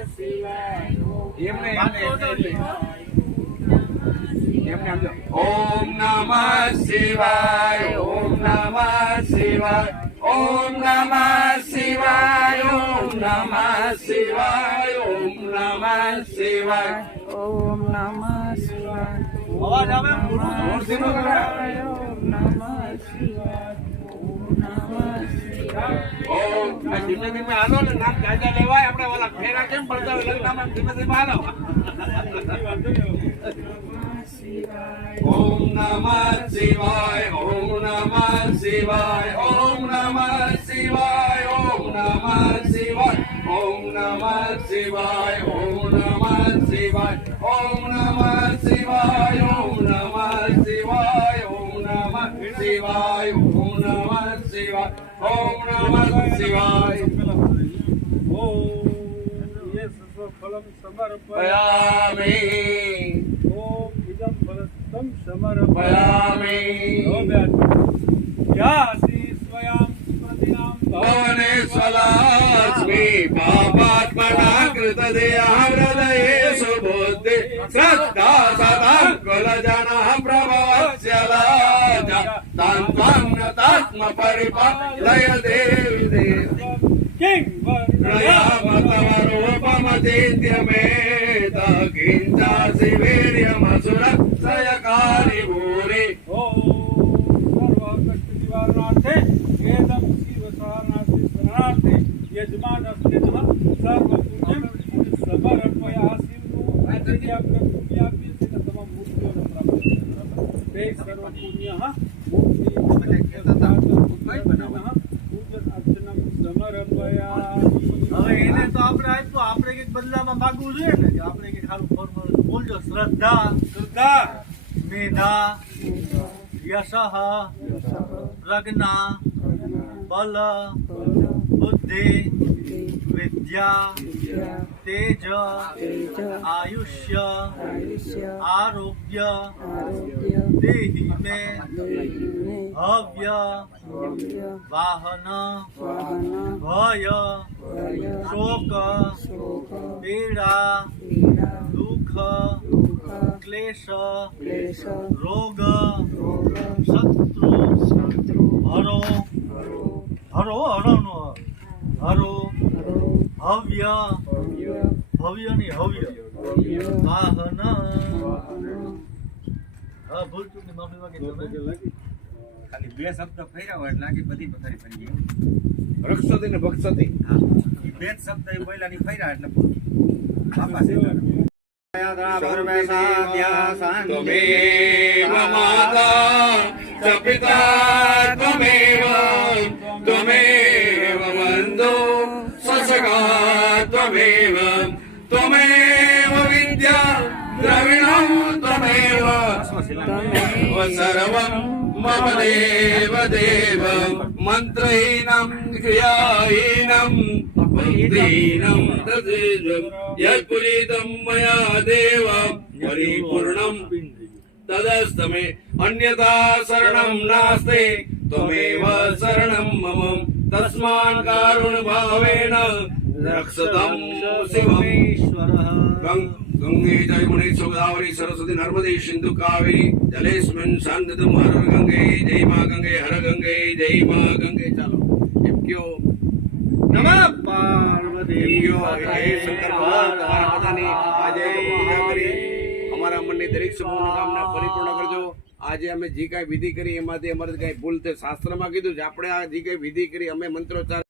ઓમ નમઃ શિવાય, ઓમ નમઃ શિવાય, ઓમ નમઃ શિવાય, ઓમ નમઃ શિવાય, ઓમ નમઃ શિવાય, ઓમ નમઃ શિવાય. અવાજ આવે? ઓમ નમઃ શિવાય. ઓમ નમઃ શિવાય. ઓમ નમઃ શિવાય. ઓમ ધીમે ધીમે હાલો ને, નામ જાજા લેવાય. આપણે ઓલા ફેરા કેમ પડતા હોય લગ્નમાં, ધીમે ધીમે હાલો. ઓમ નમઃ શિવાય, ઓમ નમઃ શિવાય, ઓમ નમઃ શિવાય, ઓમ નમઃ શિવાય, ઓમ નમઃ શિવાય, ઓમ નમઃ શિવાય, ઓમ નમઃ શિવાય, ઓમ નમઃ શિવાય, ઓમ નમઃ શિવાય, ઓમ નમઃ શિવાય, ઓમ નમઃ શિવાય. ફલમ સમર્પયામિ, સમર્પયામિ. ભુવનેશ્વરાસ્મિ પાપાત્મના કૃતદેહા હૃદયેષુ બુદ્ધિ શ્રદ્ધા સદાંકુલજનઃ પ્રવત્સ્યલાજા તાન્ત્વાન્નતાત્મ પરિપાલય દેવી દેવી પ્રયામતવરૂપમચેત્યમેત કિંચાસि વીર્યમસુરક્ષયકારી ભૂરી. सर्वकष्टनिवारणार्थे वेदं शिवसारणार्थे शरणार्थे यजमानस्ते नमः सर्वपूज्यं समर्पयामि. सर्वपुण्यः હવે એને તો આપણે આપ્યું, આપણે કઈક બદલામાં માગવું જોઈએ ને, કે આપણે કઈક સારું ફોર્મલ બોલજો. શ્રદ્ધા, શ્રદ્ધા, મેધા, યશ, પ્રજ્ઞા, બલ, બુદ્ધિ, વિદ્યા, તેજ, આયુષ્ય, આરોગ્ય, દેહી મે હવ્ય, વાહન, ભય, શોક, પીડા, દુઃખ, ક્લેશ, રોગ, શત્રુ, હરો, હરો, હરોનો હરો, હવ્ય, ભવ્ય ની હવ્ય, વાહન. હા, ભૂલ ચૂકની માફી માંગી. ખાલી બે શબ્દ ફેર્યા હોય એટલે આખી બધી પથારી ફરી ગઈ. રક્ષતી ને ભક્ષતી, બે જ શબ્દ એ પહેલાની ફેર્યા એટલે બાપા છે. ત્વમેવ માતા ચ પિતા ત્વમેવ, ત્વમેવ બંધુ સસખા ત્વમેવ, ત્વમેવ વિદ્યા દ્રવિણં ત્વમેવ, સર્વં મમ દેવ દેવ. મંત્રહીનં ક્રિયાહીનં ભક્તિહીનં તદેજં યત્પુજિतं મયા દેવ પરિપૂર્ણં તદસ્તમે અન્યથા શરણં નાસ્તે ત્વમેવ શરણં મમ. તસ્માન કારુણ ભાવેન રક્ષतं શિવમેશ્વરઃ. ગંગે જયમુને ગોદાવરી સરસ્વતી નર્મદે સિંધુ કાવેરી જલેસ્મિન સન્નિધિં હર ગંગે. જય મા ગંગે, હર ગંગે, જય મા ગંગે. ચાલો એમ કયો નમઃ પાર્વતી. શંકર ભગવાન તમારા બધાની આજે પૂજા કરી અમારા મનની દરેક શુભકામના પરિપૂર્ણ કરજો. આજે અમે જે કાંઈ વિધિ કરી એમાંથી અમારે કઈ ભૂલ તે શાસ્ત્રમાં કીધું છે. આપણે આ જે કઈ વિધિ કરી અમે મંત્રોચ્ચાર